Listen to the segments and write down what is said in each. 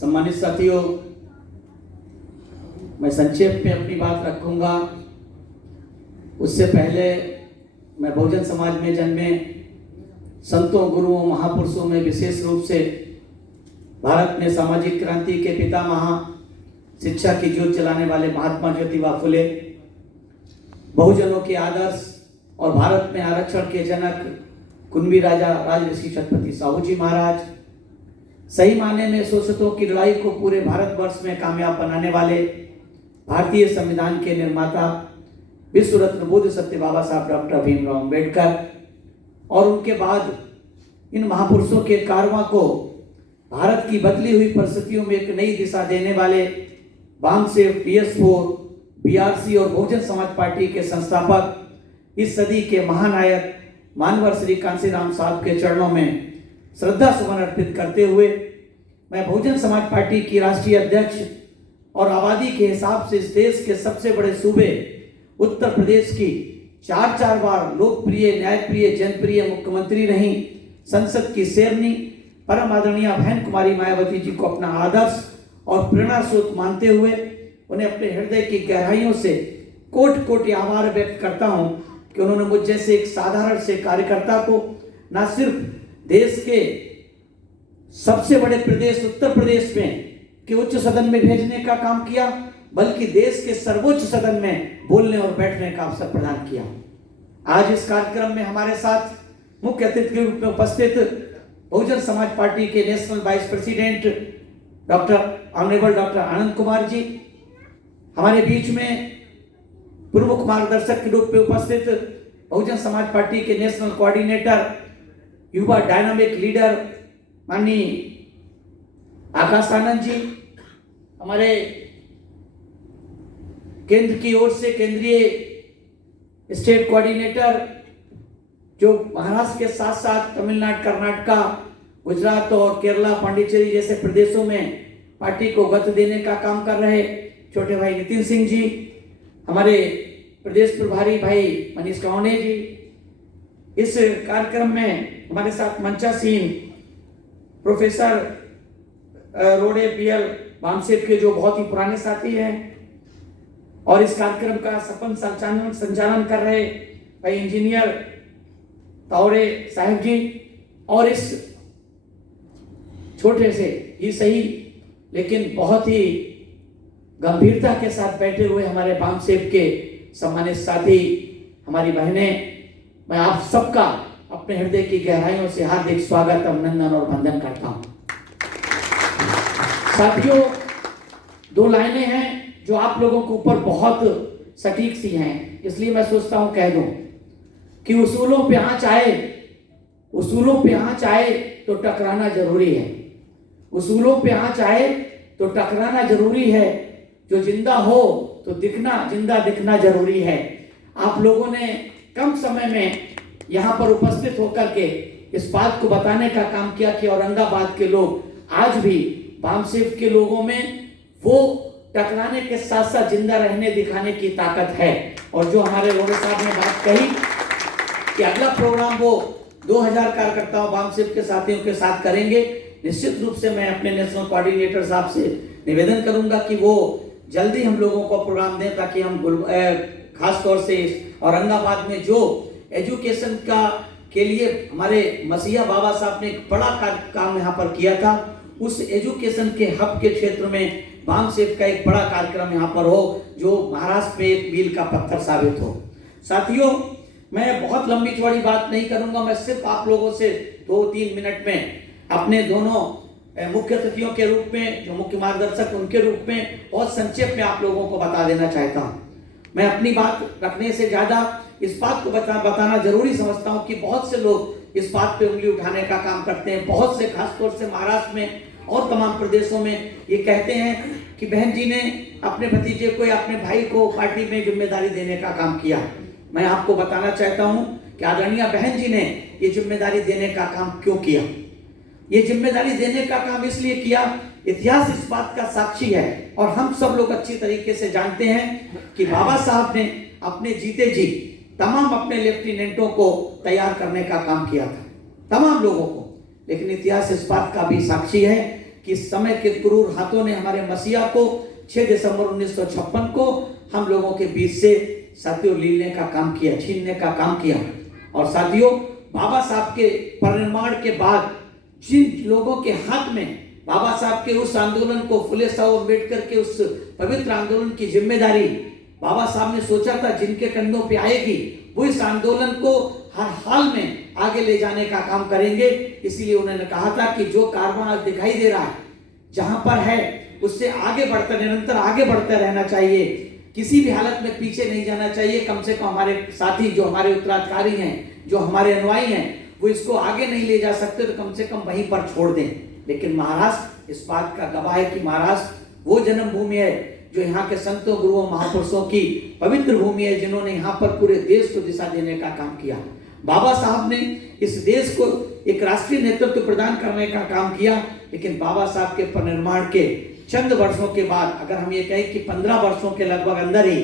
सम्मानित साथियों, मैं संक्षेप में अपनी बात रखूंगा। उससे पहले मैं बहुजन समाज में जन्मे संतों, गुरुओं, महापुरुषों में विशेष रूप से भारत में सामाजिक क्रांति के पितामह, शिक्षा की ज्योत जलाने वाले महात्मा ज्योतिबा फुले, बहुजनों के आदर्श और भारत में आरक्षण के जनक कुंभी राजा राजऋषि छत्रपति साहू जी महाराज, सही मायने में शोषितों की लड़ाई को पूरे भारतवर्ष में कामयाब बनाने वाले भारतीय संविधान के निर्माता विश्व रत्न बुद्ध सत्य बाबा साहब डॉक्टर भीमराव अम्बेडकर और उनके बाद इन महापुरुषों के कारवां को भारत की बदली हुई परिस्थितियों में एक नई दिशा देने वाले वामसेव, PS4, BRC और बहुजन समाज पार्टी के संस्थापक, इस सदी के महानायक मानवर श्री कांशीराम साहब के चरणों में श्रद्धा सुमन अर्पित करते हुए मैं बहुजन समाज पार्टी की राष्ट्रीय अध्यक्ष और आबादी के हिसाब से इस देश के सबसे बड़े सूबे उत्तर प्रदेश की चार बार लोकप्रिय, न्यायप्रिय, जनप्रिय मुख्यमंत्री रही, संसद की शेरनी परम आदरणीय बहन कुमारी मायावती जी को अपना आदर्श और प्रेरणा स्रोत मानते हुए उन्हें अपने हृदय की गहराइयों से कोटि कोटि आभार व्यक्त करता हूं कि उन्होंने मुझ जैसे एक साधारण से कार्यकर्ता को न सिर्फ देश के सबसे बड़े प्रदेश उत्तर प्रदेश में के उच्च सदन में भेजने का काम किया, बल्कि देश के सर्वोच्च सदन में बोलने और बैठने का अवसर प्रदान किया। आज इस कार्यक्रम में हमारे साथ मुख्य अतिथि के रूप में उपस्थित बहुजन समाज पार्टी के national vice president honourable doctor Anand Kumar ji, हमारे बीच में पूर्व मुख्य मार्गदर्शक के रूप में उपस्थित बहुजन समाज पार्टी के नेशनल कोऑर्डिनेटर, युवा डायनामिक लीडर माननीय आकाश आनंद जी, हमारे केंद्र की ओर से केंद्रीय स्टेट कोऑर्डिनेटर जो महाराष्ट्र के साथ साथ तमिलनाडु, कर्नाटका, गुजरात और केरला, पांडिचेरी जैसे प्रदेशों में पार्टी को गति देने का काम कर रहे छोटे भाई नितिन सिंह जी, हमारे प्रदेश प्रभारी भाई मनीष गावड़े जी, इस कार्यक्रम में हमारे साथ मंचासीन प्रोफेसर रोडे PL वामसेव के जो बहुत ही पुराने साथी हैं और इस कार्यक्रम का सफल संचालन कर रहे भाई इंजीनियर तावड़े साहब जी, और इस छोटे से ही सही लेकिन बहुत ही गंभीरता के साथ बैठे हुए हमारे वामसेव के सम्मानित साथी, हमारी बहनें, मैं आप सबका अपने हृदय की गहराइयों से हार्दिक स्वागत, अभिनंदन और वंदन करता हूं। साथियों, दो लाइनें हैं जो आप लोगों के ऊपर बहुत सटीक सी हैं, इसलिए मैं सोचता हूं कह दूं कि उसूलों पे आंच आए तो टकराना जरूरी है। उसूलों पे आंच आए तो टकराना जरूरी है। जो जिंदा हो तो जिंदा दिखना जरूरी है। आप लोगों ने कम समय में यहाँ पर उपस्थित होकर के इस बात को बताने का काम किया कि औरंगाबाद के लोग आज भी वामसेव के लोगों में वो टकराने के साथ साथ जिंदा रहने दिखाने की ताकत है। और जो हमारे रोडे साहब ने बात कही कि अगला प्रोग्राम वो 2000 कार्यकर्ताओं वामसेव के साथियों के साथ करेंगे, निश्चित रूप से मैं अपने नेशनल कोऑर्डिनेटर साहब से निवेदन करूंगा कि वो जल्दी हम लोगों को प्रोग्राम दें ताकि हम खास तौर से औरंगाबाद में जो एजुकेशन के लिए हमारे मसीहा बाबा साहब ने एक बड़ा काम यहाँ पर किया था, उस एजुकेशन के हब के क्षेत्र में वामसेव का एक बड़ा कार्यक्रम यहाँ पर हो जो महाराष्ट्र में एक मील का पत्थर साबित हो। साथियों, मैं बहुत लंबी चौड़ी बात नहीं करूंगा, मैं सिर्फ आप लोगों से 2-3 मिनट में अपने दोनों मुख्य अतिथियों के रूप में, जो मुख्य मार्गदर्शक उनके रूप में बहुत संक्षेप में आप लोगों को बता देना चाहता हूं। मैं अपनी बात रखने से ज्यादा इस बात को बताना जरूरी समझता हूं कि बहुत से लोग इस बात पे उंगली उठाने का काम करते हैं। बहुत से, खासतौर से महाराष्ट्र में और तमाम प्रदेशों में ये कहते हैं कि बहन जी ने अपने भतीजे को या अपने भाई को पार्टी में जिम्मेदारी देने का काम किया। मैं आपको बताना चाहता हूं कि आदरणीय बहन जी ने ये जिम्मेदारी देने का काम क्यों किया। ये जिम्मेदारी देने का काम इसलिए किया, इतिहास इस बात का साक्षी है और हम सब लोग अच्छी तरीके से जानते हैं कि बाबा साहब ने अपने जीते जी तमाम अपने लेफ्टिनेंटों को तैयार करने का काम किया था, तमाम लोगों को। लेकिन इतिहास इस बात का भी साक्षी है कि समय के क्रूर हाथों ने हमारे मसीहा को 6 दिसंबर 1956 को हम लोगों के बीच से साथियों लीलने का काम किया, छीनने का काम किया। और साथियों, बाबा साहब के परिनिर्वाण के बाद जिन लोगों के हाथ में बाबा साहब के उस आंदोलन को, फुले साहब अम्बेडकर के उस पवित्र आंदोलन की जिम्मेदारी बाबा साहब ने सोचा था जिनके कंधों पे आएगी, वो इस आंदोलन को हर हाल में आगे ले जाने का काम करेंगे। इसलिए उन्होंने कहा था कि जो कारवां आज दिखाई दे रहा है, जहां पर है उससे आगे बढ़ते, निरंतर आगे बढ़ते रहना चाहिए, किसी भी हालत में पीछे नहीं जाना चाहिए। कम से कम हमारे साथी जो हमारे उत्तराधिकारी हैं, जो हमारे अनुयायी हैं, वो इसको आगे नहीं ले जा सकते तो कम से कम वहीं पर छोड़ दें। लेकिन महाराष्ट्र इस बात का गवाह है कि महाराष्ट्र वो जन्मभूमि है जो यहाँ के संतों, गुरुओं, महापुरुषों की पवित्र भूमि है, जिन्होंने यहाँ पर पूरे देश को दिशा देने का काम किया। बाबा साहब ने इस देश को एक राष्ट्रीय नेतृत्व प्रदान करने का काम किया। लेकिन बाबा साहब के परिनिर्वाण के चंद वर्षों के बाद, अगर हम ये कहें कि 15 वर्षों के लगभग अंदर ही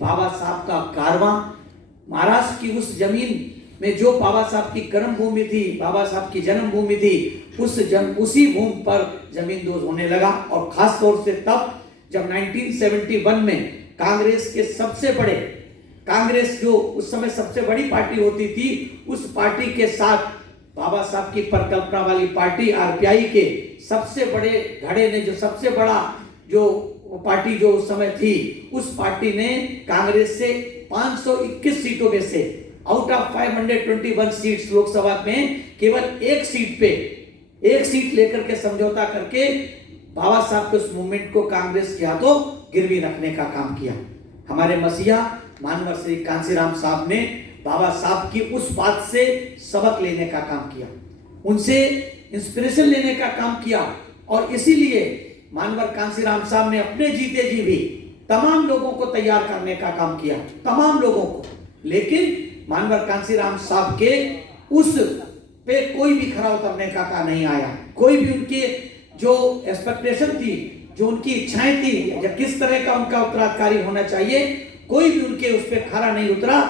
बाबा साहब का कारवां महाराष्ट्र की उस जमीन में, जो बाबा साहब की कर्म भूमि थी, बाबा साहब की जन्मभूमि थी, उसी भूमि पर जमींदोज होने लगा। और खास तौर से तब जब 1971 में कांग्रेस के सबसे बड़े, कांग्रेस जो उस समय सबसे बड़ी पार्टी होती थी, उस पार्टी के साथ बाबा साहब की परिकल्पना वाली पार्टी आरपीआई के सबसे बड़े धड़े ने, जो सबसे बड़ा जो पार्टी जो उस समय थी, उस पार्टी ने कांग्रेस से 521 सीटों में से आउट ऑफ 521 सीट्स लोकसभा में केवल एक सीट लेकर के समझौता करके बाबा साहब के उस मूवमेंट को कांग्रेस के हाथों गिरवी रखने का काम किया। हमारे मसीहा मानवर श्री कांसीराम साहब ने बाबा साहब की उस बात से सबक लेने का काम किया, उनसे इंस्पिरेशन लेने का काम किया। और इसीलिए मानवर कांसीराम साहब ने अपने जीते जी भी तमाम लोगों को तैयार करने का काम किया, तमाम लोगों को। लेकिन मानवर कांसीराम साहब के उस पे कोई भी खरा उतरने का नहीं आया। कोई भी उनके जो एक्सपेक्टेशन थी, जो उनकी इच्छाएं थी, या किस तरह का उनका उत्तराधिकारी होना चाहिए, कोई भी उनके उस पर खरा नहीं उतरा।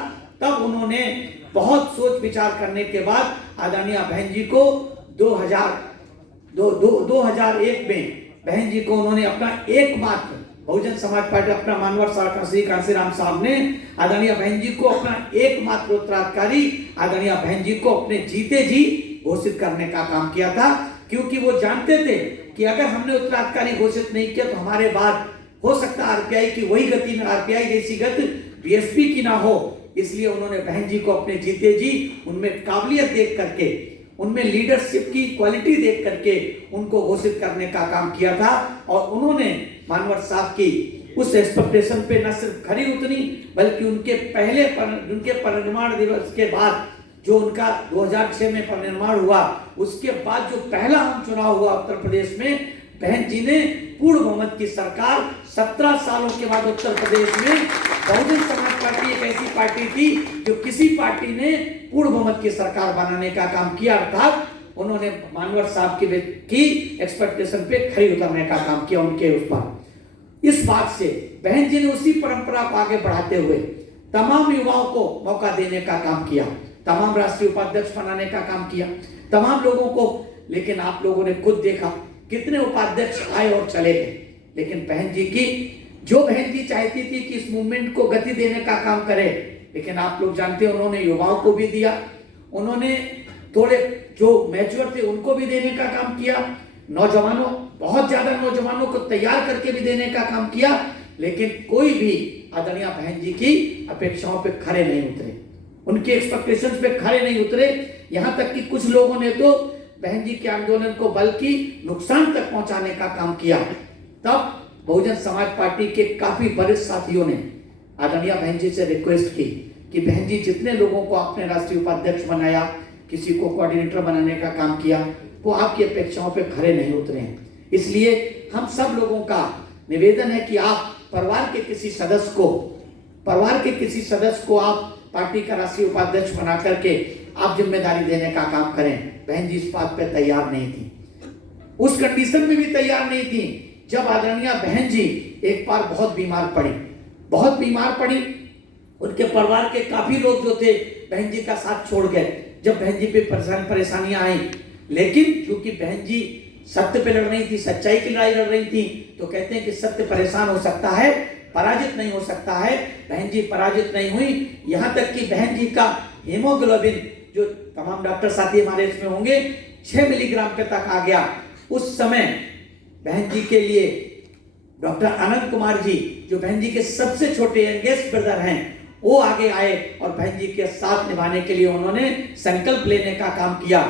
तब उन्होंने बहुत सोच विचार करने के बाद आदरणीय बहन जी को 2001 में बहन जी को उन्होंने अपना एकमात्र, बहुजन समाज पार्टी अपना मानवर श्री कांसीराम साहब ने आदरणीय बहन जी को अपना एकमात्र उत्तराधिकारी आदरणीय बहन जी को अपने जीते जी घोषित करने का काम किया था। क्योंकि वो जानते थे कि अगर हमने उत्तराधिकारी घोषित नहीं किया तो हमारे बाद हो सकता आरपीआई की वही गति, आरपीआई जैसी गति बीएसपी की ना हो। इसलिए उन्होंने बहन जी को अपने जीते जी उनमें काबिलियत देख करके, उनमें लीडरशिप की क्वालिटी देख करके उनको घोषित करने का काम किया था। और उन्होंने मानवर साहब की उस एक्सपेक्टेशन पे न सिर्फ खरी उतरी, बल्कि उनके परिनिर्वाण दिवस के बाद जो उनका 2006 में परिनिर्वाण हुआ, उसके बाद जो पहला आम चुनाव हुआ उत्तर प्रदेश में, बहन जी ने पूर्ण बहुमत की सरकार 17 सालों के बाद उत्तर प्रदेश में, बहुजन समाज पार्टी एक ऐसी पार्टी थी जो किसी पार्टी ने पूर्ण बहुमत की सरकार बनाने का काम किया। अर्थात उन्होंने मानवर साहब की एक्सपेक्टेशन पे खरी उतरने का काम किया उनके उस पर। इस बात से बहन जी ने उसी परंपरा को आगे बढ़ाते हुए तमाम युवाओं को मौका देने का काम किया, तमाम राष्ट्रीय उपाध्यक्ष बनाने का काम किया, तमाम लोगों को। लेकिन आप लोगों ने खुद देखा कितने उपाध्यक्ष आए और चले गए। लेकिन बहन जी चाहती थी कि इस मूवमेंट को गति देने का काम करे, लेकिन आप लोग जानते हैं उन्होंने युवाओं को भी दिया, उन्होंने थोड़े जो मैच्योर थे उनको भी देने का काम किया, नौजवानों, बहुत ज्यादा नौजवानों को तैयार करके भी देने का काम किया। लेकिन कोई भी आदरणीय बहन जी की अपेक्षाओं पे खरे नहीं उतरे, उनके एक्सपेक्टेशंस पे खरे नहीं उतरे। यहां तक कि कुछ लोगों ने तो बहन जी के आंदोलन को बल्कि नुकसान तक पहुंचाने का काम किया। तब बहुजन समाज पार्टी के काफी वरिष्ठ साथियों ने आदरणीय बहन जी से रिक्वेस्ट की कि बहन जी, जितने लोगों को आपने राष्ट्रीय उपाध्यक्ष बनाया, किसी को कोऑर्डिनेटर बनाने का काम किया, वो आपकी अपेक्षाओं पे खरे नहीं उतरे हैं। इसलिए हम सब लोगों का निवेदन है कि आप परिवार के किसी सदस्य को आप पार्टी का राष्ट्रीय उपाध्यक्ष बना करके आप जिम्मेदारी देने का काम करें। बहन जी इस बात पे तैयार नहीं थी, उस कंडीशन में भी तैयार नहीं थी जब आदरणीय बहन जी एक बार बहुत बीमार पड़ी। उनके परिवार के काफी लोग जो थे बहन जी का साथ छोड़ गए जब बहन जी पे परेशानियां आई। लेकिन क्योंकि बहन जी सत्य पे लड़ रही थी, सच्चाई की लड़ाई लड़ रही थी। तो कहते हैं कि सत्य परेशान हो सकता है, पराजित नहीं हो सकता है। बहन जी पराजित नहीं हुई, यहाँ तक कि बहन जी का हीमोग्लोबिन, जो तमाम डॉक्टर साथी हमारे इसमें होंगे, 6 मिलीग्राम पे तक आ गया। उस समय बहन जी के लिए डॉक्टर अनंत कुमार जी, जो बहन जी के सबसे छोटे यंगेस्ट ब्रदर हैं, वो आगे आए और बहन जी के साथ निभाने के लिए उन्होंने संकल्प लेने का काम किया।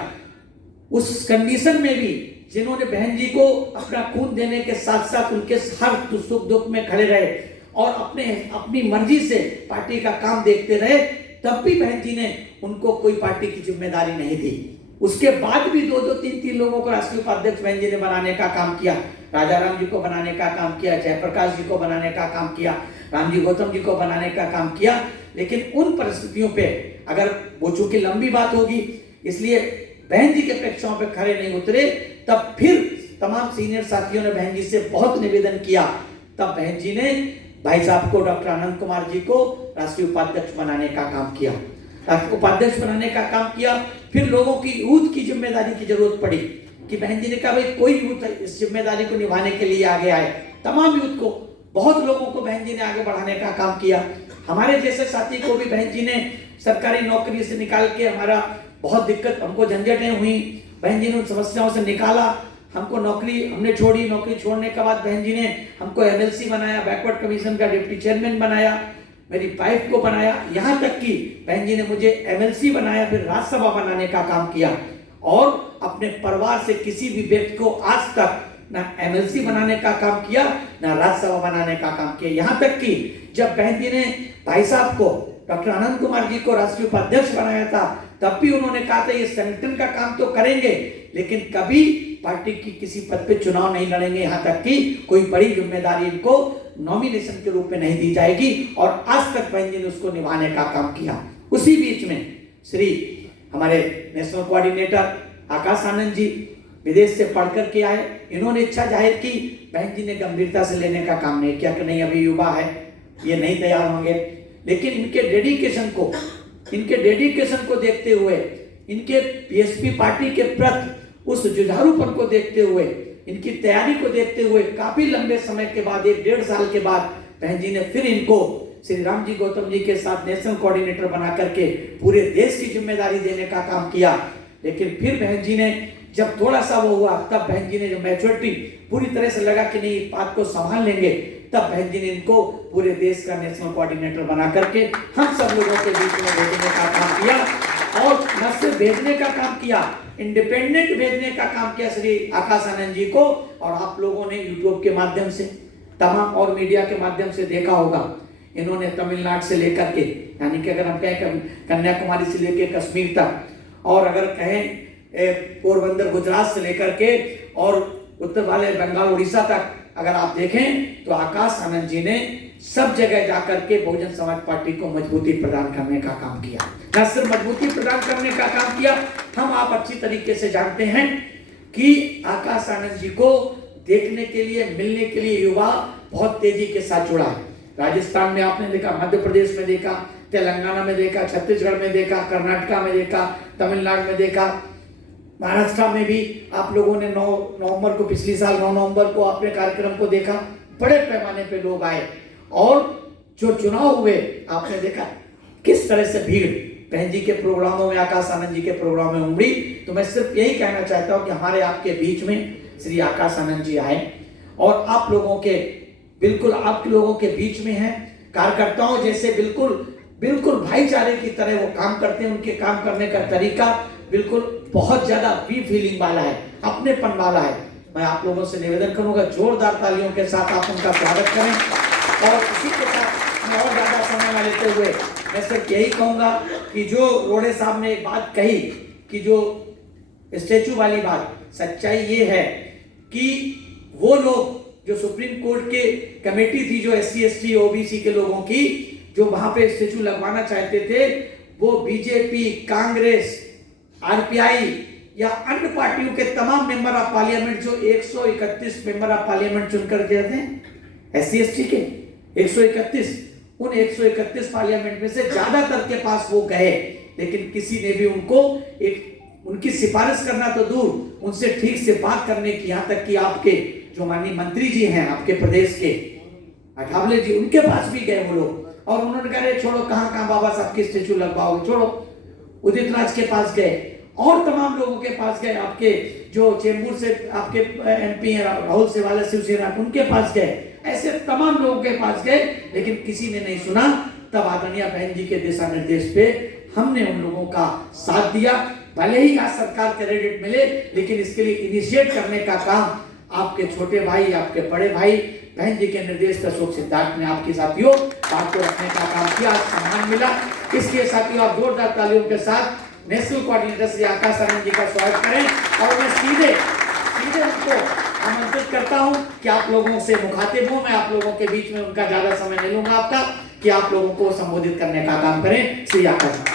उस कंडीशन में भी जिन्होंने बहन जी को अपना खून देने के साथ साथ उनके हर सुख दुख में खड़े रहे और अपनी मर्जी से पार्टी का काम देखते रहे, तब भी बहन जी ने उनको कोई पार्टी की जिम्मेदारी नहीं दी। उसके बाद भी 2-2, 3-3 लोगों को राष्ट्रीय उपाध्यक्ष बहन जी ने बनाने का काम किया। राजा राम जी को बनाने का काम किया, जयप्रकाश जी को बनाने का काम किया, रामजी गौतम जी को बनाने का काम किया। लेकिन उन परिस्थितियों पे, अगर वो चूंकि लंबी बात होगी इसलिए बहन जी के अपेक्षाओं पे खड़े नहीं उतरे, तब फिर तमाम सीनियर साथियों ने बहन जी से बहुत निवेदन किया। तब बहन जी ने भाई साहब को, डॉक्टर अनंत कुमार जी को राष्ट्रीय उपाध्यक्ष बनाने का काम किया। उपाध्यक्ष बनाने का काम किया। फिर लोगों की यूथ की जिम्मेदारी की जरूरत पड़ी कि बहन जी ने कहा भाई कोई यूथ इस जिम्मेदारी को निभाने के लिए आगे आए। तमाम यूथ को, बहुत लोगों को बहन जी ने आगे बढ़ाने का काम किया। हमारे जैसे साथी को भी बहन जी ने सरकारी नौकरी से निकाल के, हमारा बहुत दिक्कत, हमको झंझटें हुई, बहन जी ने उन समस्याओं से निकाला, हमको नौकरी हमने छोड़ी। नौकरी छोड़ने के बाद बहन जी ने हमको एमएलसी बनाया, बैकवर्ड कमीशन का डिप्टी चेयरमैन बनाया, मेरी वाइफ को बनाया, यहाँ तक कि बहन जी ने मुझे एमएलसी बनाया, फिर राज्यसभा बनाने का काम किया। और अपने परिवार से किसी भी व्यक्ति को आज तक ना एमएलसी बनाने का काम किया, ना राज्यसभा बनाने का काम किया। यहाँ तक कि जब बहन जी ने भाई साहब को, डॉक्टर अनंत कुमार जी को राष्ट्रीय उपाध्यक्ष बनाया था, तब भी उन्होंने कहा था ये संगठन का काम तो करेंगे लेकिन कभी पार्टी की किसी पद पे चुनाव नहीं लड़ेंगे, यहाँ तक कि कोई बड़ी जिम्मेदारी इनको नॉमिनेशन के रूप में नहीं दी जाएगी। और आज तक बहन जी ने उसको निभाने का काम किया। उसी बीच में श्री हमारे नेशनल कोऑर्डिनेटर आकाश आनंद जी विदेश से पढ़ करके आए। इन्होंने इच्छा जाहिर की, बहन जी ने गंभीरता से लेने का काम नहीं किया कि नहीं अभी युवा है, ये नहीं तैयार होंगे। लेकिन इनके डेडिकेशन को देखते हुए, इनके बीएसपी पार्टी के प्रति उस जुझारूपन को देखते हुए, इनकी तैयारी को देखते हुए, काफी लंबे समय के बाद, 1-1.5 साल के बाद बहन जी ने फिर इनको श्री रामजी गौतम जी के साथ नेशनल कोऑर्डिनेटर बना करके पूरे देश की जिम्मेदारी देने का काम किया। लेकिन फिर बहन जी ने जब थोड़ा सा वो हुआ, तब बहन जी ने जो मैच्योरिटी पूरी तरह से लगा कि नहीं बात को संभाल लेंगे, तब बहन जी ने इनको पूरे देश का नेशनल कोऑर्डिनेटर बना करके हम सब लोगों के बीच में भेजने का काम किया। और न सिर्फ भेजने का काम किया, इंडिपेंडेंट भेजने का काम किया श्री आकाश आनंद जी को। और आप लोगों ने यूट्यूब के माध्यम से, तमाम और मीडिया के माध्यम से देखा होगा, इन्होंने तमिलनाडु से लेकर के, यानी कि अगर हम कहें कन्याकुमारी से लेकर कश्मीर तक, और अगर कहें पोरबंदर गुजरात से लेकर के और उत्तर वाले बंगाल उड़ीसा तक अगर आप देखें, तो आकाश आनंद जी ने सब जगह जाकर के बहुजन समाज पार्टी को मजबूती प्रदान करने का काम किया। न सिर्फ मजबूती प्रदान करने का काम किया, हम आप अच्छी तरीके से जानते हैं कि आकाश आनंद जी को देखने के लिए, मिलने के लिए युवा बहुत तेजी के साथ जुड़ा है। राजस्थान में आपने देखा, मध्य प्रदेश में देखा, तेलंगाना में देखा, छत्तीसगढ़ में देखा, कर्नाटका में देखा, तमिलनाडु में देखा, महाराष्ट्र में भी आप लोगों ने 9 नवंबर को, पिछली साल 9 नवंबर को आपने कार्यक्रम को देखा। बड़े पैमाने पे लोग आए और जो चुनाव हुए आपने देखा किस तरह से भीड़ बहन जी के प्रोग्रामों में, आकाश आनंद जी के प्रोग्राम में उमड़ी। तो मैं सिर्फ यही कहना चाहता हूं कि हमारे आपके बीच में श्री आकाश आनंद जी आए और आप लोगों के, बिल्कुल आप लोगों के बीच में हैं, कार्यकर्ताओं जैसे बिल्कुल भाईचारे की तरह वो काम करते हैं। उनके काम करने का तरीका बिल्कुल बहुत ज्यादा वी फीलिंग वाला है, अपनेपन वाला है। मैं आप लोगों से निवेदन करूंगा, जोरदार तालियों के साथ आप उनका स्वागत करें। और इसी के साथ मैं और ज्यादा समय न लेते हुए मैं सिर्फ यही कहूंगा कि जो रोड़े साहब ने एक बात कही कि जो स्टैचू वाली बात, सच्चाई ये है कि वो लोग जो सुप्रीम कोर्ट के कमेटी थी, जो SC ST OBC के लोगों की, जो वहां पे स्टैचू लगवाना चाहते थे, वो बीजेपी, कांग्रेस, RPI या अन्य पार्टियों के तमाम मेंबर ऑफ पार्लियामेंट, जो 131 मेंबर ऑफ पार्लियामेंट चुनकर गए थे SC ST के 131, उन 131 पार्लियामेंट में से ज्यादातर के पास वो गए, लेकिन किसी ने भी उनको एक उनकी सिफारिश करना तो दूर, उनसे ठीक से बात करने की, यहाँ तक कि आपके जो माननीय मंत्री जी हैं आपके प्रदेश के अठावले जी, उनके पास भी गए वो लोग और उन्होंने कहा छोड़ो, कहाँ कहाँ बाबा साहब की स्टेचू लगवाओगे, छोड़ो। उदित राज के पास गए और तमाम लोगों के पास गए, आपके जो चेंबूर से आपके MP हैं राहुल सेवाला शिवसेना, उनके पास गए, ऐसे तमाम लोगों के पास गए, लेकिन किसी ने नहीं सुना। तब आदरणीय बहन जी के दिशा निर्देश पे हमने उन लोगों का साथ दिया। भले ही आज सरकार क्रेडिट मिले, लेकिन इसके लिए इनिशिएट करने का काम आपके छोटे भाई, आपके बड़े भाई, बहन जी के निर्देश पर अशोक सिद्धार्थ ने आपके साथियों बात को रखने का काम किया, आज सम्मान मिला। इसलिए साथियों आप जोरदार तालियों के साथ नेशनल कोऑर्डिनेटर श्री आकाश आनंद जी का स्वागत करें और मैं सीधे उनको आमंत्रित करता हूं कि आप लोगों से मुखातिब हूं, मैं आप लोगों के बीच में उनका ज्यादा समय नहीं लूंगा आपका, कि आप लोगों को संबोधित करने का काम करें। श्री आकाश।